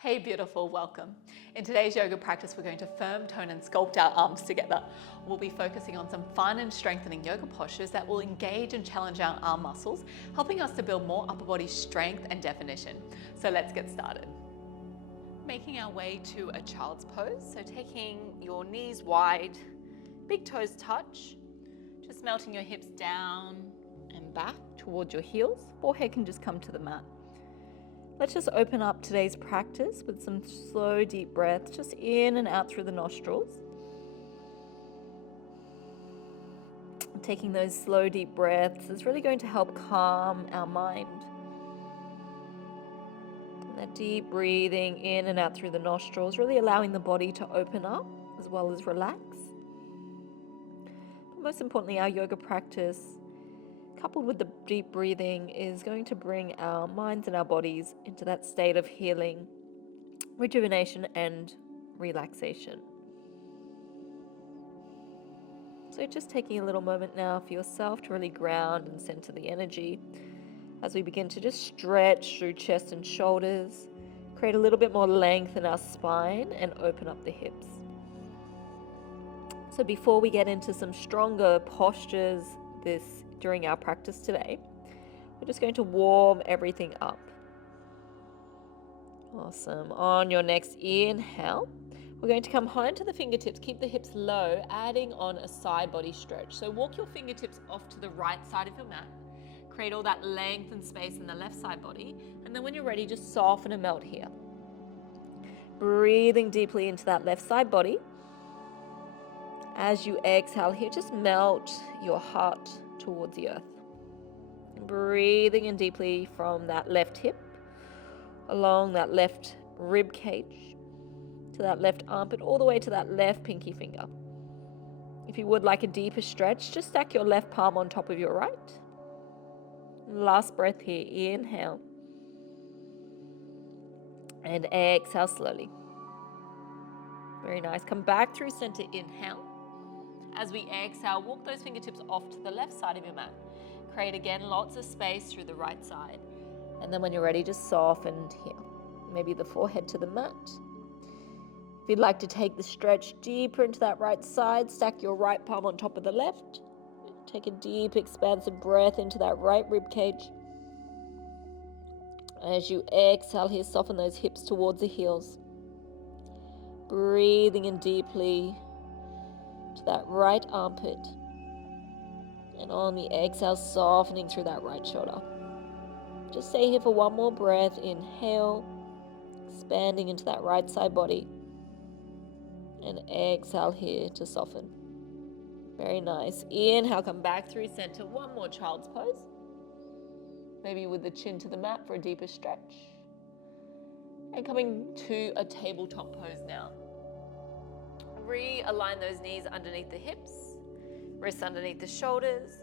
Hey beautiful, welcome. In today's yoga practice, we're going to firm, tone and sculpt our arms together. We'll be focusing on some fun and strengthening yoga postures that will engage and challenge our arm muscles, helping us to build more upper body strength and definition. So let's get started. Making our way to a child's pose. So taking your knees wide, big toes touch, just melting your hips down and back towards your heels. Forehead can just come to the mat. Let's just open up today's practice with some slow, deep breaths, just in and out through the nostrils. Taking those slow, deep breaths is really going to help calm our mind. And that deep breathing in and out through the nostrils, really allowing the body to open up as well as relax. But most importantly, our yoga practice, coupled with the deep breathing, is going to bring our minds and our bodies into that state of healing, rejuvenation, and relaxation. So just taking a little moment now for yourself to really ground and center the energy as we begin to just stretch through chest and shoulders, create a little bit more length in our spine, and open up the hips. So before we get into some stronger postures during our practice today, we're just going to warm everything up. Awesome. On your next inhale, we're going to come high into the fingertips, keep the hips low, adding on a side body stretch. So walk your fingertips off to the right side of your mat, create all that length and space in the left side body, and then when you're ready, just soften and melt here. Breathing deeply into that left side body. As you exhale here, just melt your heart towards the earth. Breathing in deeply from that left hip, along that left rib cage, to that left armpit, all the way to that left pinky finger. If you would like a deeper stretch, just stack your left palm on top of your right. Last breath here, inhale. And exhale slowly. Very nice. Come back through center, inhale. As we exhale, walk those fingertips off to the left side of your mat. Create again lots of space through the right side. And then when you're ready, just soften here. Maybe the forehead to the mat. If you'd like to take the stretch deeper into that right side, stack your right palm on top of the left. Take a deep, expansive breath into that right rib cage. As you exhale here, soften those hips towards the heels. Breathing in deeply to that right armpit. And on the exhale, softening through that right shoulder. Just stay here for one more breath. Inhale, expanding into that right side body. And exhale here to soften. Very nice. Inhale, come back through center. One more child's pose. Maybe with the chin to the mat for a deeper stretch. And coming to a tabletop pose now. Realign those knees underneath the hips, wrists underneath the shoulders.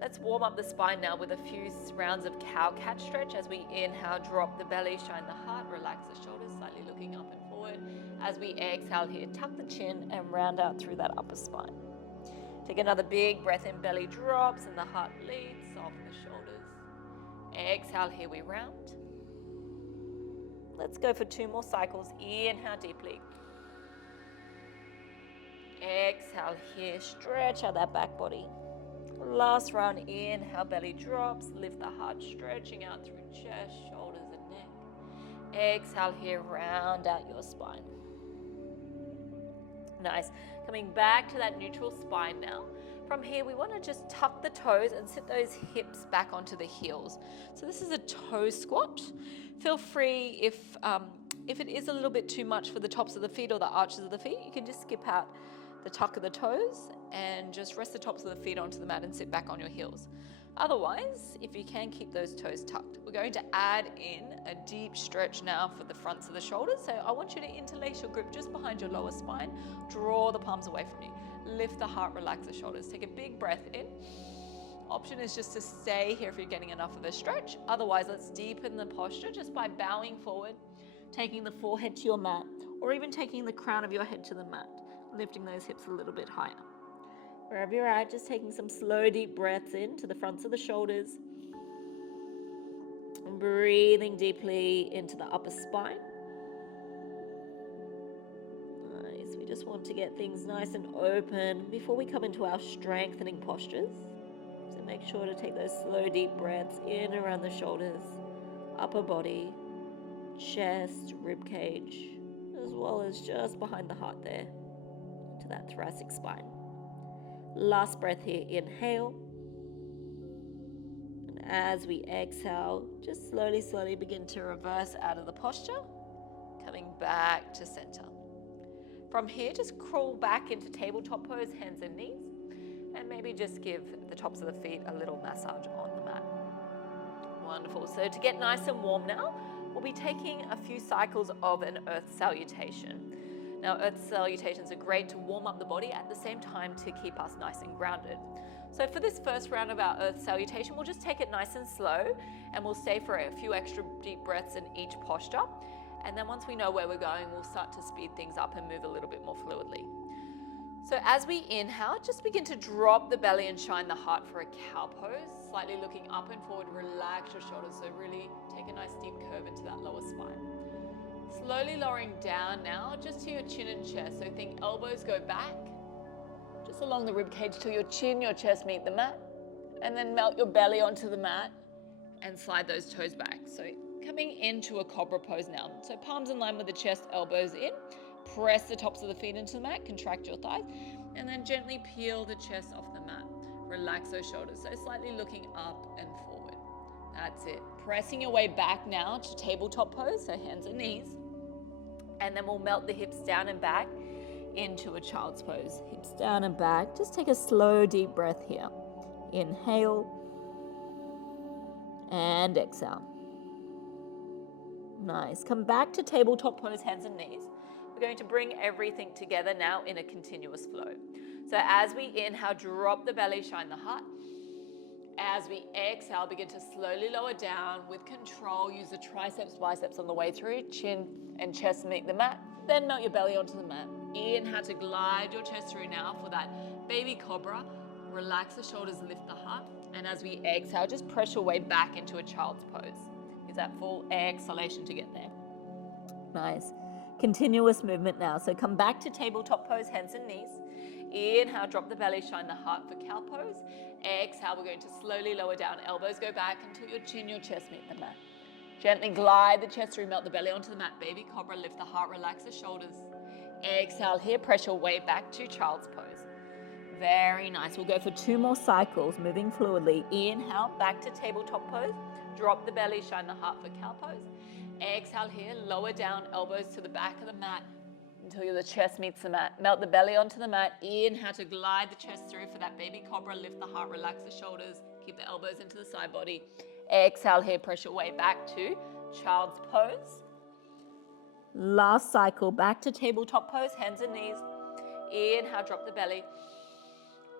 Let's warm up the spine now with a few rounds of cow cat stretch. As we inhale, drop the belly, shine the heart, relax the shoulders, slightly looking up and forward. As we exhale here, tuck the chin and round out through that upper spine. Take another big breath in, belly drops and the heart leads, soften the shoulders. Exhale, here we round. Let's go for 2 more cycles. Inhale deeply. Exhale here, stretch out that back body. Last round, inhale, belly drops, lift the heart, stretching out through chest, shoulders and neck. Exhale here, round out your spine. Nice. Coming back to that neutral spine now. From here, we want to just tuck the toes and sit those hips back onto the heels. So this is a toe squat. Feel free if it is a little bit too much for the tops of the feet or the arches of the feet, you can just skip out the tuck of the toes and just rest the tops of the feet onto the mat and sit back on your heels. Otherwise, if you can, keep those toes tucked. We're going to add in a deep stretch now for the fronts of the shoulders. So I want you to interlace your grip just behind your lower spine. Draw the palms away from you. Lift the heart, relax the shoulders. Take a big breath in. Option is just to stay here if you're getting enough of a stretch. Otherwise, let's deepen the posture just by bowing forward, taking the forehead to your mat, or even taking the crown of your head to the mat, lifting those hips a little bit higher. Wherever you're at, just taking some slow, deep breaths in to the fronts of the shoulders. And breathing deeply into the upper spine. Nice. We just want to get things nice and open before we come into our strengthening postures. So make sure to take those slow, deep breaths in around the shoulders, upper body, chest, rib cage, as well as just behind the heart there, to that thoracic spine. Last breath here, inhale. And as we exhale, just slowly begin to reverse out of the posture, coming back to center. From here, just crawl back into tabletop pose, hands and knees, and maybe just give the tops of the feet a little massage on the mat. Wonderful. So to get nice and warm now, we'll be taking a few cycles of an earth salutation. Now, earth salutations are great to warm up the body at the same time to keep us nice and grounded. So for this first round of our earth salutation, we'll just take it nice and slow, and we'll stay for a few extra deep breaths in each posture. And then once we know where we're going, we'll start to speed things up and move a little bit more fluidly. So as we inhale, just begin to drop the belly and shine the heart for a cow pose, slightly looking up and forward, relax your shoulders. So really take a nice deep curve into that lower spine. Slowly lowering down now, just to your chin and chest. So think elbows go back, just along the rib cage till your chin, your chest meet the mat, and then melt your belly onto the mat and slide those toes back. So coming into a cobra pose now. So palms in line with the chest, elbows in. Press the tops of the feet into the mat, contract your thighs, and then gently peel the chest off the mat. Relax those shoulders, so slightly looking up and forward. That's it. Pressing your way back now to tabletop pose, so hands and knees. And then we'll melt the hips down and back into a child's pose. Hips down and back. Just take a slow, deep breath here. Inhale and exhale. Nice. Come back to tabletop pose, hands and knees. We're going to bring everything together now in a continuous flow. So as we inhale, drop the belly, shine the heart. As we exhale, begin to slowly lower down with control. Use the triceps, biceps on the way through. Chin and chest meet the mat. Then melt your belly onto the mat. Inhale to glide your chest through now for that baby cobra. Relax the shoulders, lift the heart. And as we exhale, just press your way back into a child's pose. Use that full exhalation to get there. Nice. Continuous movement now. So come back to tabletop pose, hands and knees. Inhale, drop the belly, shine the heart for cow pose. Exhale, we're going to slowly lower down. Elbows go back until your chin, your chest meet the mat. Gently glide the chest through, melt the belly onto the mat. Baby cobra, lift the heart, relax the shoulders. Exhale here, press your way back to child's pose. Very nice. We'll go for 2 more cycles, moving fluidly. Inhale, back to tabletop pose. Drop the belly, shine the heart for cow pose. Exhale here, lower down, elbows to the back of the mat until the chest meets the mat. Melt the belly onto the mat. Inhale to glide the chest through for that baby cobra. Lift the heart, relax the shoulders. Keep the elbows into the side body. Exhale here, press your way back to child's pose. Last cycle, back to tabletop pose, hands and knees. Inhale, drop the belly.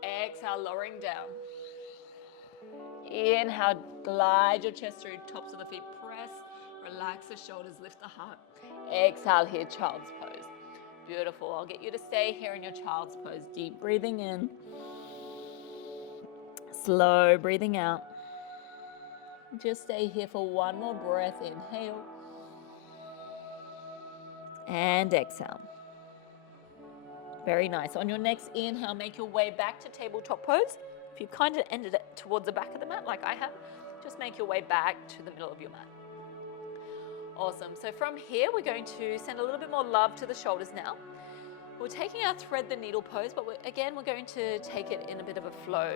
Exhale, lowering down. Inhale, glide your chest through, tops of the feet, press. Relax the shoulders, lift the heart. Exhale here, child's pose. Beautiful. I'll get you to stay here in your child's pose. Deep breathing in. Slow breathing out. Just stay here for 1 more breath. Inhale. And exhale. Very nice. On your next inhale, make your way back to tabletop pose. If you kind of ended it towards the back of the mat like I have, just make your way back to the middle of your mat. Awesome. So from here, we're going to send a little bit more love to the shoulders now. We're taking our thread the needle pose, but we're going to take it in a bit of a flow.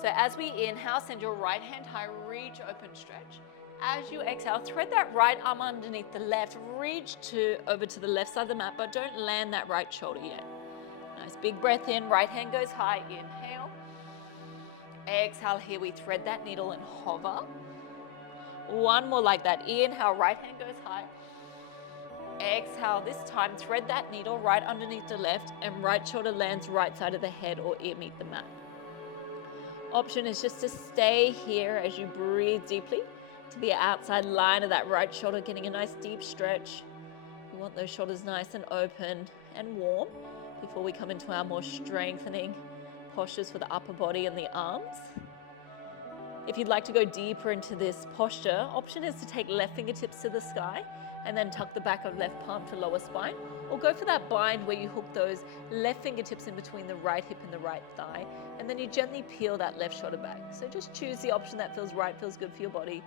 So as we inhale, send your right hand high, reach, open, stretch. As you exhale, thread that right arm underneath the left, reach over to the left side of the mat, but don't land that right shoulder yet. Nice big breath in, right hand goes high, inhale. Exhale, here we thread that needle and hover. 1 more like that. Inhale, right hand goes high. Exhale, this time thread that needle right underneath the left and right shoulder lands right side of the head or ear meet the mat. Option is just to stay here as you breathe deeply to the outside line of that right shoulder, getting a nice deep stretch. We want those shoulders nice and open and warm before we come into our more strengthening postures for the upper body and the arms. If you'd like to go deeper into this posture, option is to take left fingertips to the sky and then tuck the back of left palm to lower spine, or go for that bind where you hook those left fingertips in between the right hip and the right thigh, and then you gently peel that left shoulder back. So just choose the option that feels right, feels good for your body,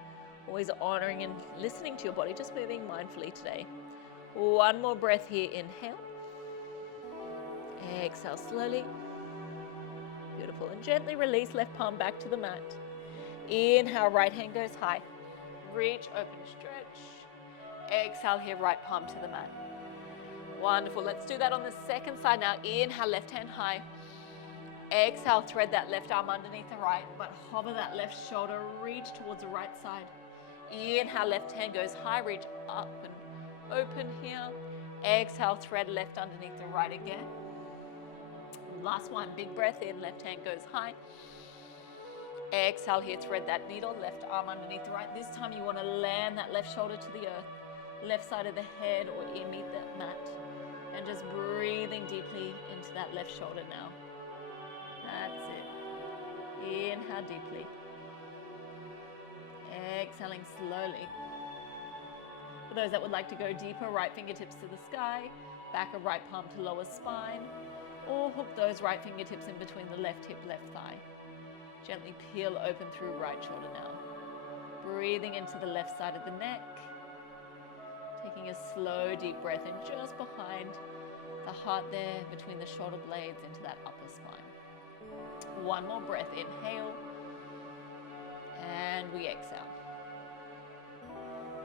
always honoring and listening to your body, just moving mindfully today. One more breath here, inhale. Exhale slowly. Beautiful, and gently release left palm back to the mat. Inhale, right hand goes high. Reach, open, stretch. Exhale here, right palm to the mat. Wonderful. Let's do that on the second side now. Inhale, left hand high. Exhale, thread that left arm underneath the right, but hover that left shoulder, reach towards the right side. Inhale, left hand goes high, reach up and open here. Exhale, thread left underneath the right again. Last one, big breath in, left hand goes high. Exhale here, thread that needle, left arm underneath the right. This time you want to land that left shoulder to the earth, left side of the head or ear meet that mat. And just breathing deeply into that left shoulder now. That's it. Inhale deeply. Exhaling slowly. For those that would like to go deeper, right fingertips to the sky, back of right palm to lower spine, or hook those right fingertips in between the left hip, left thigh. Gently peel open through right shoulder now. Breathing into the left side of the neck. Taking a slow, deep breath in just behind the heart there, between the shoulder blades into that upper spine. One more breath, inhale. And we exhale.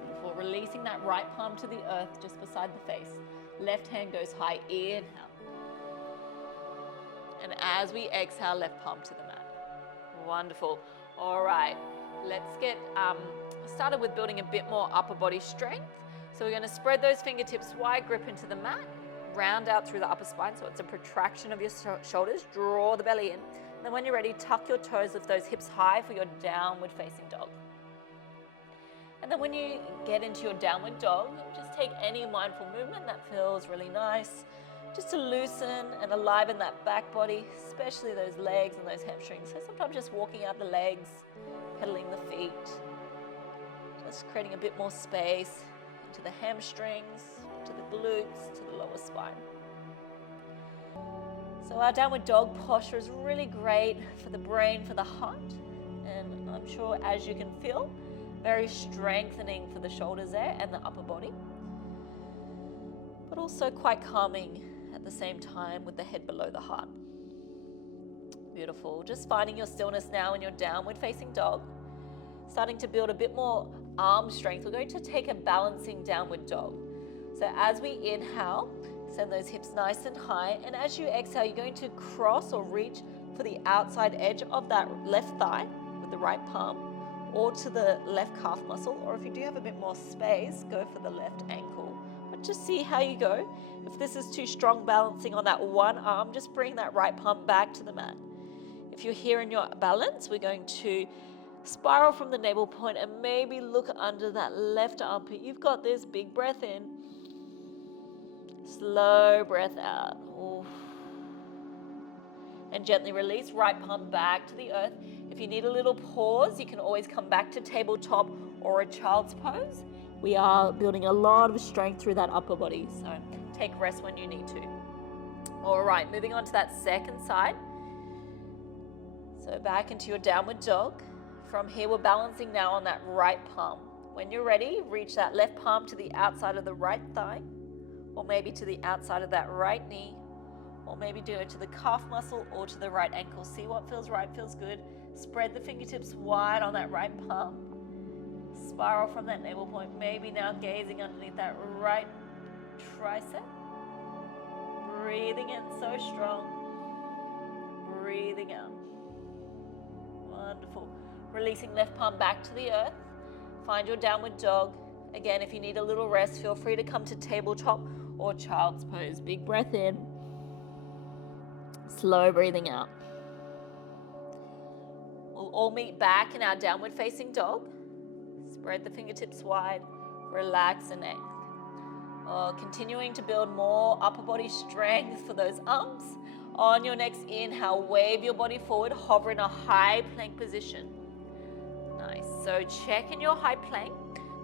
Beautiful, releasing that right palm to the earth just beside the face. Left hand goes high, inhale. And as we exhale, left palm to the mat. Wonderful. All right, let's get started with building a bit more upper body strength. So we're going to spread those fingertips wide, grip into the mat, round out through the upper spine, so it's a protraction of your shoulders. Draw the belly in. Then when you're ready, tuck your toes, lift those hips high for your downward facing dog. And then when you get into your downward dog, just take any mindful movement that feels really nice, just to loosen and aliven that back body, especially those legs and those hamstrings. So sometimes just walking out the legs, pedaling the feet, just creating a bit more space into the hamstrings, to the glutes, to the lower spine. So our downward dog posture is really great for the brain, for the heart, and I'm sure as you can feel, very strengthening for the shoulders there and the upper body, but also quite calming at the same time with the head below the heart. Beautiful. Just finding your stillness now in your downward facing dog. Starting to build a bit more arm strength. We're going to take a balancing downward dog. So as we inhale, send those hips nice and high. And as you exhale, you're going to cross or reach for the outside edge of that left thigh with the right palm, or to the left calf muscle. Or if you do have a bit more space, go for the left ankle. But just see how you go. If this is too strong balancing on that one arm, just bring that right palm back to the mat. If you're here in your balance, we're going to spiral from the navel point and maybe look under that left armpit. You've got this. Big breath in. Slow breath out. Oof. And gently release. Right palm back to the earth. If you need a little pause, you can always come back to tabletop or a child's pose. We are building a lot of strength through that upper body, so take rest when you need to. All right, moving on to that second side. So back into your downward dog. From here, we're balancing now on that right palm. When you're ready, reach that left palm to the outside of the right thigh, or maybe to the outside of that right knee, or maybe do it to the calf muscle or to the right ankle. See what feels right, feels good. Spread the fingertips wide on that right palm. Spiral from that navel point, maybe now gazing underneath that right tricep. Breathing in so strong. Breathing out. Wonderful. Releasing left palm back to the earth. Find your downward dog. Again, if you need a little rest, feel free to come to tabletop or child's pose. Big breath in. Slow breathing out. We'll all meet back in our downward facing dog. Spread the fingertips wide. Relax the neck. Continuing to build more upper body strength for those arms. On your next inhale, wave your body forward, hover in a high plank position. So check in your high plank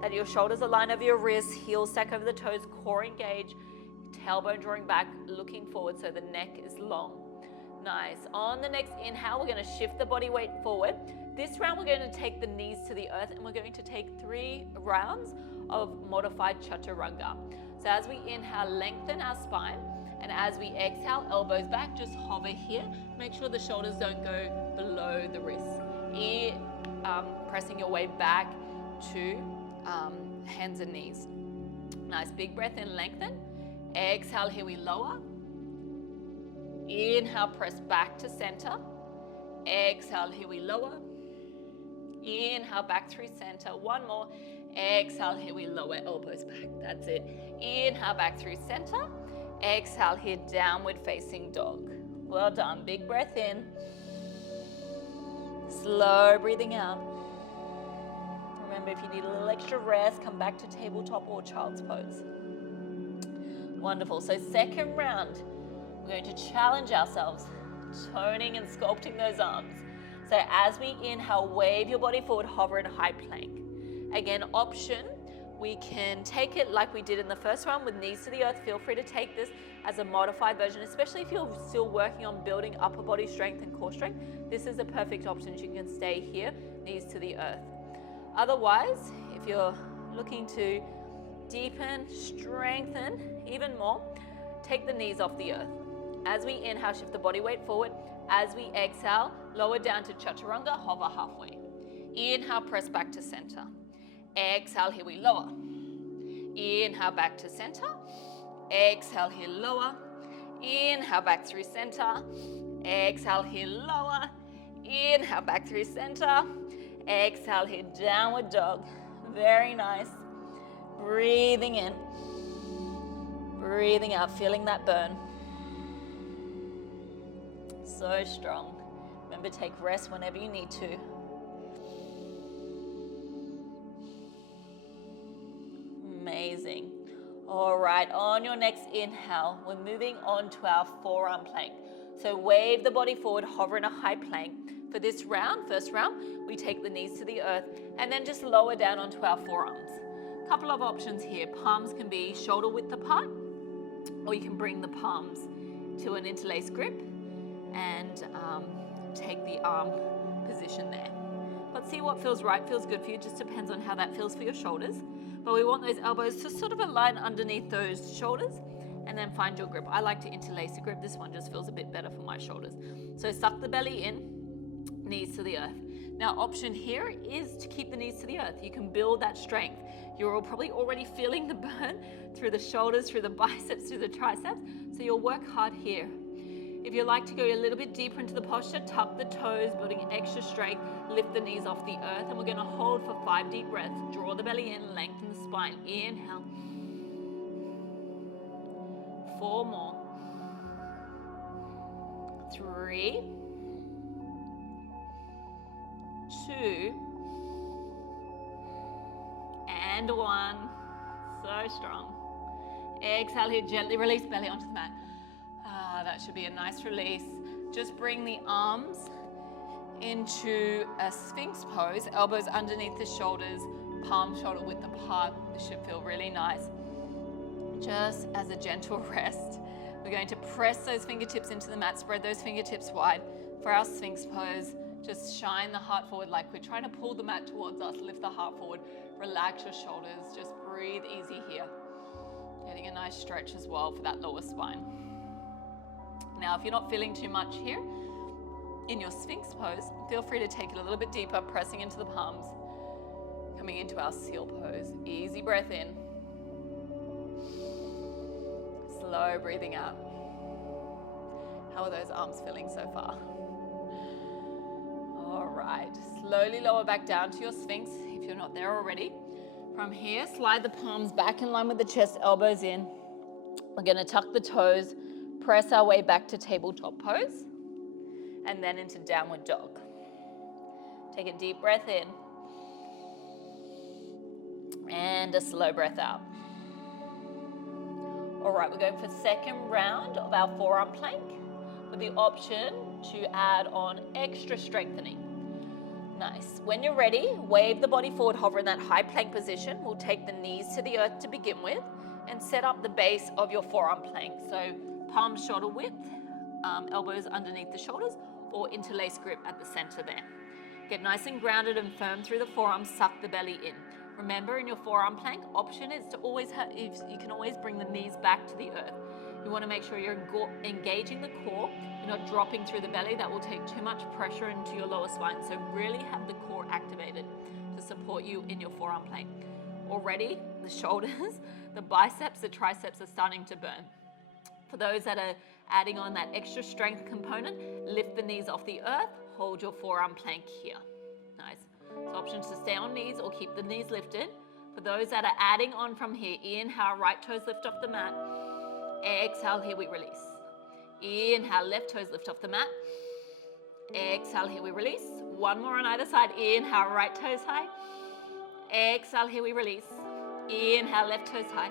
that your shoulders align over your wrists, heels stack over the toes, core engaged, tailbone drawing back, looking forward so the neck is long. Nice. On the next inhale, we're going to shift the body weight forward. This round, we're going to take the knees to the earth, and we're going to take 3 rounds of modified chaturanga. So as we inhale, lengthen our spine, and as we exhale, elbows back, just hover here. Make sure the shoulders don't go below the wrists. Pressing your way back to hands and knees. Nice, big breath in, lengthen. Exhale, here we lower. Inhale, press back to center. Exhale, here we lower. Inhale, back through center. One more. Exhale, here we lower, elbows back. That's it. Inhale, back through center. Exhale, here, downward facing dog. Well done. Big breath in. Slow breathing out. Remember, if you need a little extra rest, come back to tabletop or child's pose. Wonderful. So second round, we're going to challenge ourselves, toning and sculpting those arms. So as we inhale, wave your body forward, hover in a high plank. Again, option, we can take it like we did in the first round with knees to the earth. Feel free to take this as a modified version, especially if you're still working on building upper body strength and core strength. This is a perfect option. You can stay here, knees to the earth. Otherwise, if you're looking to deepen, strengthen even more, take the knees off the earth. As we inhale, shift the body weight forward. As we exhale, lower down to chaturanga, hover halfway. Inhale, press back to center. Exhale, here we lower. Inhale, back to center. Exhale, here, lower. Inhale, back through center. Exhale, here, lower. Inhale, back through center. Exhale, here, downward dog. Very nice. Breathing in. Breathing out, feeling that burn. So strong. Remember, take rest whenever you need to. Amazing. All right, on your next inhale, we're moving on to our forearm plank. So wave the body forward, hover in a high plank. For this round, first round, we take the knees to the earth and then just lower down onto our forearms. Couple of options here. Palms can be shoulder width apart, or you can bring the palms to an interlaced grip and take the arm position there. But see what feels right, feels good for you. Just depends on how that feels for your shoulders. But we want those elbows to sort of align underneath those shoulders and then find your grip. I like to interlace the grip. This one just feels a bit better for my shoulders. So suck the belly in, knees to the earth. Now, option here is to keep the knees to the earth. You can build that strength. You're probably already feeling the burn through the shoulders, through the biceps, through the triceps. So you'll work hard here. If you like to go a little bit deeper into the posture, tuck the toes, building extra strength, lift the knees off the earth, and we're going to hold for 5 deep breaths. Draw the belly in, lengthen the spine. Inhale. 4 more. 3, 2, and 1. So strong. Exhale here, gently release belly onto the mat. That should be a nice release. Just bring the arms into a Sphinx pose, elbows underneath the shoulders, palms shoulder width apart. This should feel really nice. Just as a gentle rest, we're going to press those fingertips into the mat, spread those fingertips wide. For our Sphinx pose, just shine the heart forward like we're trying to pull the mat towards us. Lift the heart forward, relax your shoulders, just breathe easy here. Getting a nice stretch as well for that lower spine. Now, if you're not feeling too much here in your Sphinx pose, feel free to take it a little bit deeper, pressing into the palms, coming into our seal pose. Easy breath in. Slow breathing out. How are those arms feeling so far? All right, slowly lower back down to your Sphinx if you're not there already. From here, slide the palms back in line with the chest, elbows in. We're going to tuck the toes, press our way back to tabletop pose, and then into downward dog. Take a deep breath in, and a slow breath out. All right, we're going for second round of our forearm plank with the option to add on extra strengthening. Nice. When you're ready, wave the body forward, hover in that high plank position. We'll take the knees to the earth to begin with and set up the base of your forearm plank. So palms shoulder width, elbows underneath the shoulders, or interlace grip at the center there. Get nice and grounded and firm through the forearms, suck the belly in. Remember, in your forearm plank, option is to always you can always bring the knees back to the earth. You want to make sure you're engaging the core. You're not dropping through the belly. That will take too much pressure into your lower spine. So really have the core activated to support you in your forearm plank. Already, the shoulders, the biceps, the triceps are starting to burn. For those that are adding on that extra strength component, lift the knees off the earth, hold your forearm plank here. Nice. So options to stay on knees or keep the knees lifted. For those that are adding on from here, inhale, right toes lift off the mat. Exhale, here we release. Inhale, left toes lift off the mat. Exhale, here we release. One more on either side. Inhale, right toes high. Exhale, here we release. Inhale, left toes high.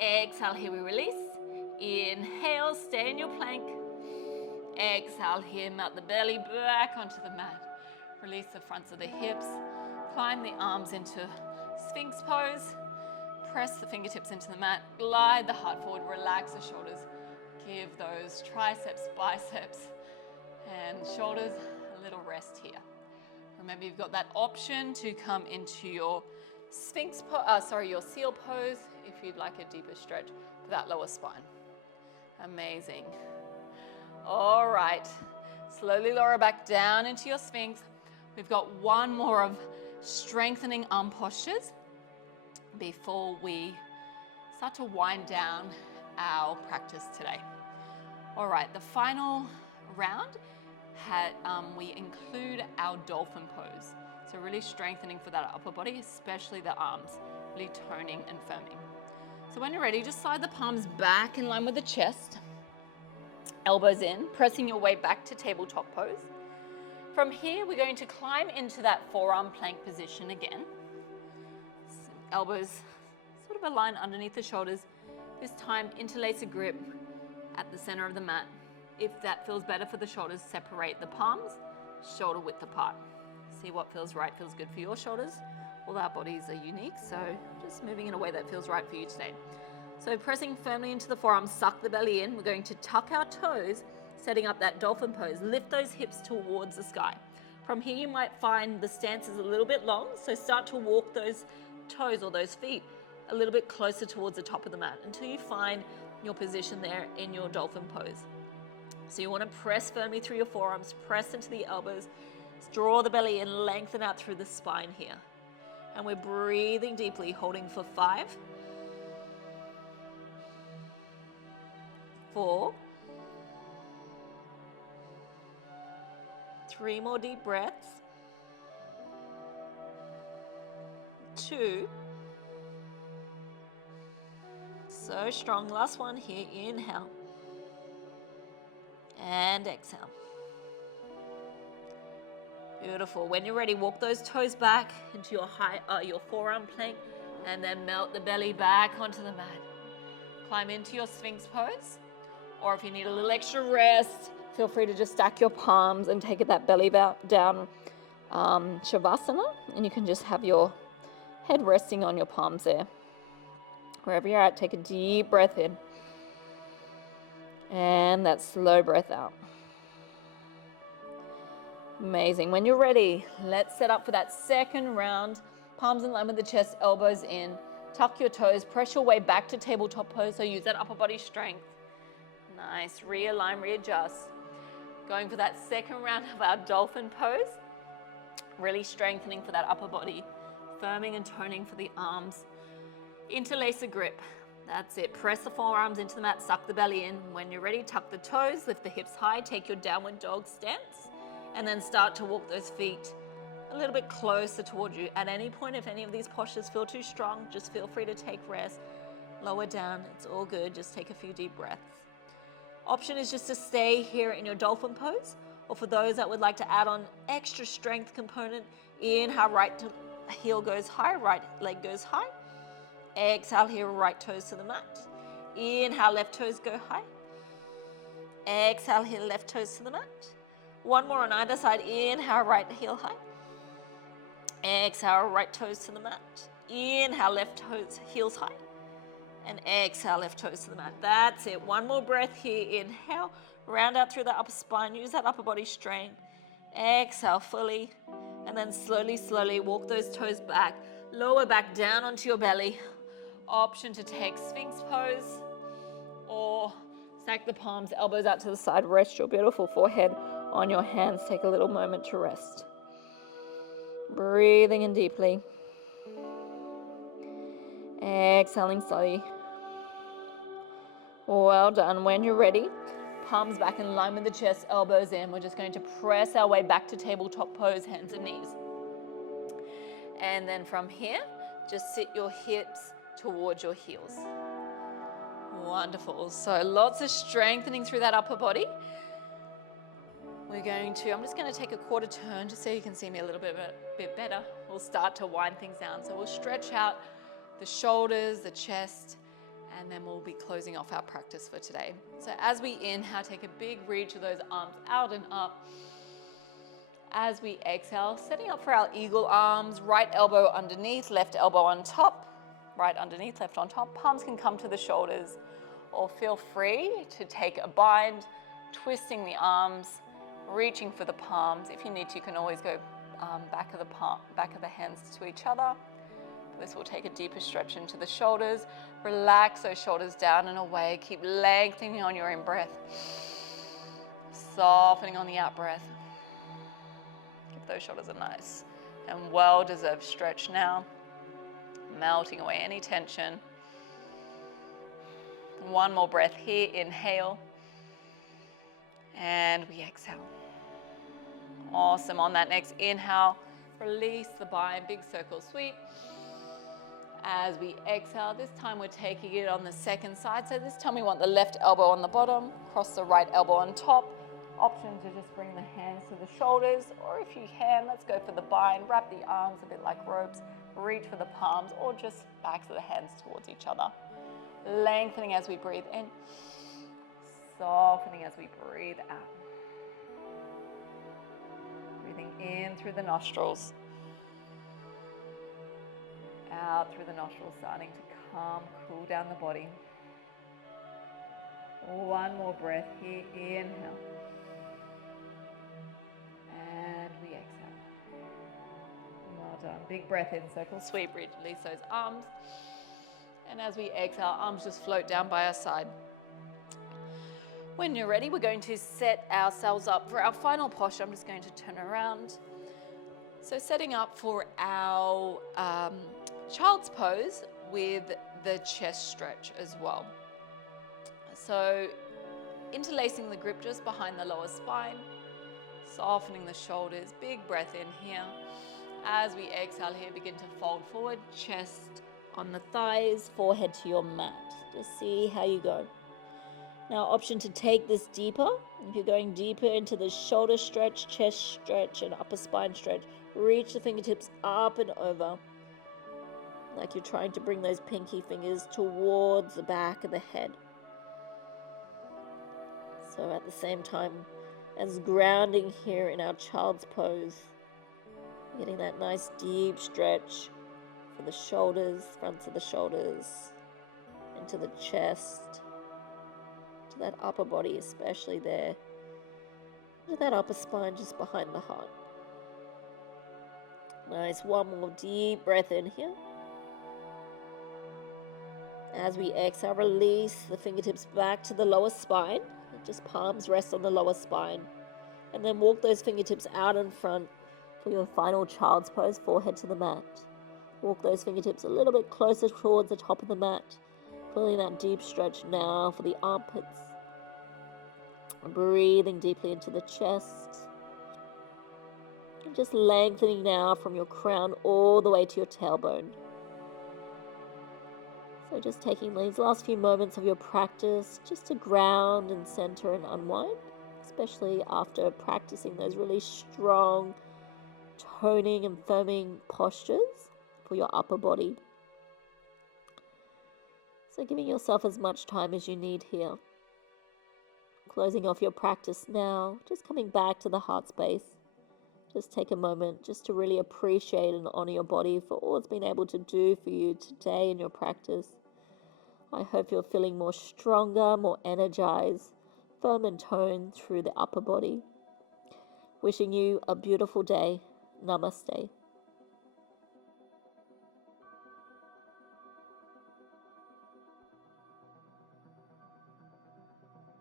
Exhale, here we release. Inhale, stay in your plank. Exhale, here, melt the belly back onto the mat. Release the fronts of the hips. Climb the arms into Sphinx Pose. Press the fingertips into the mat. Glide the heart forward. Relax the shoulders. Give those triceps, biceps, and shoulders a little rest here. Remember, you've got that option to come into your your seal pose if you'd like a deeper stretch for that lower spine. Amazing. All right, slowly lower back down into your Sphinx. We've got one more of strengthening arm postures before we start to wind down our practice today. All right, the final round, we include our dolphin pose. So really strengthening for that upper body, especially the arms, really toning and firming. So when you're ready, just slide the palms back in line with the chest, elbows in, pressing your way back to tabletop pose. From here, we're going to climb into that forearm plank position again. Elbows sort of align underneath the shoulders. This time, interlace a grip at the center of the mat. If that feels better for the shoulders, separate the palms, shoulder width apart. See what feels right, feels good for your shoulders. All our bodies are unique, so just moving in a way that feels right for you today. So pressing firmly into the forearms, suck the belly in. We're going to tuck our toes, setting up that dolphin pose. Lift those hips towards the sky. From here, you might find the stance is a little bit long, so start to walk those toes or those feet a little bit closer towards the top of the mat until you find your position there in your dolphin pose. So you want to press firmly through your forearms, press into the elbows, draw the belly in, lengthen out through the spine here. And we're breathing deeply, holding for 5, 4, 3 more deep breaths, 2, so strong, last one here, inhale, and exhale. Beautiful. When you're ready, walk those toes back into your forearm plank and then melt the belly back onto the mat. Climb into your Sphinx pose, or if you need a little extra rest, feel free to just stack your palms and take that belly down Shavasana, and you can just have your head resting on your palms there. Wherever you're at, take a deep breath in and that slow breath out. Amazing. When you're ready, let's set up for that second round. Palms in line with the chest, elbows in. Tuck your toes, press your way back to tabletop pose, so use that upper body strength. Nice. Realign, readjust. Going for that second round of our dolphin pose. Really strengthening for that upper body. Firming and toning for the arms. Interlace a grip. That's it. Press the forearms into the mat, suck the belly in. When you're ready, tuck the toes, lift the hips high, take your downward dog stance, and then start to walk those feet a little bit closer towards you. At any point, if any of these postures feel too strong, just feel free to take rest. Lower down, it's all good. Just take a few deep breaths. Option is just to stay here in your dolphin pose, or for those that would like to add on extra strength component, inhale, right heel goes high, right leg goes high. Exhale here, right toes to the mat. Inhale, left toes go high. Exhale here, left toes to the mat. One more on either side. Inhale, right heel high. Exhale, right toes to the mat. Inhale, left toes, heels high. And exhale, left toes to the mat. That's it. One more breath here. Inhale, round out through the upper spine. Use that upper body strength. Exhale fully. And then slowly, slowly walk those toes back. Lower back down onto your belly. Option to take Sphinx Pose or stack the palms, elbows out to the side. Rest your beautiful forehead on your hands. Take a little moment to rest. Breathing in deeply. Exhaling slowly. Well done. When you're ready, palms back in line with the chest, elbows in. We're just going to press our way back to tabletop pose, hands and knees. And then from here, just sit your hips towards your heels. Wonderful. So lots of strengthening through that upper body. I'm just going to take a quarter turn just so you can see me a little bit better. We'll start to wind things down. So we'll stretch out the shoulders, the chest, and then we'll be closing off our practice for today. So as we inhale, take a big reach of those arms out and up. As we exhale, setting up for our eagle arms, right elbow underneath, left elbow on top, right underneath, left on top. Palms can come to the shoulders, or feel free to take a bind, twisting the arms, reaching for the palms. If you need to, you can always go back of the hands to each other. This will take a deeper stretch into the shoulders. Relax those shoulders down and away. Keep lengthening on your in-breath. Softening on the out-breath. Give those shoulders a nice and well-deserved stretch now. Melting away any tension. One more breath here. Inhale. And we exhale. Awesome. On that next inhale, release the bind, big circle sweep. As we exhale, this time we're taking it on the second side. So this time we want the left elbow on the bottom, cross the right elbow on top. Option to just bring the hands to the shoulders, or if you can, let's go for the bind. Wrap the arms a bit like ropes, reach for the palms, or just backs of the hands towards each other. Lengthening as we breathe in, softening as we breathe out. Breathing in through the nostrils, out through the nostrils, starting to calm, cool down the body. One more breath here. Inhale. And we exhale. Well done. Big breath in, circle sweep, release those arms. And as we exhale, arms just float down by our side. When you're ready, we're going to set ourselves up for our final posture. I'm just going to turn around. So setting up for our child's pose with the chest stretch as well. So interlacing the grip just behind the lower spine, softening the shoulders, big breath in here. As we exhale here, begin to fold forward, chest on the thighs, forehead to your mat. Just see how you go. Now, option to take this deeper. If you're going deeper into the shoulder stretch, chest stretch, and upper spine stretch, reach the fingertips up and over, like you're trying to bring those pinky fingers towards the back of the head. So at the same time as grounding here in our child's pose, getting that nice deep stretch for the shoulders, fronts of the shoulders, into the chest, to that upper body, especially there, to that upper spine just behind the heart. Nice, one more deep breath in here. As we exhale, release the fingertips back to the lower spine. Just palms rest on the lower spine. And then walk those fingertips out in front for your final child's pose, forehead to the mat. Walk those fingertips a little bit closer towards the top of the mat. Feeling that deep stretch now for the armpits. Breathing deeply into the chest. And just lengthening now from your crown all the way to your tailbone. So just taking these last few moments of your practice just to ground and center and unwind, especially after practicing those really strong toning and firming postures for your upper body. So giving yourself as much time as you need here. Closing off your practice now, just coming back to the heart space. Just take a moment just to really appreciate and honor your body for all it's been able to do for you today in your practice. I hope you're feeling more stronger, more energized, firm and toned through the upper body. Wishing you a beautiful day. Namaste.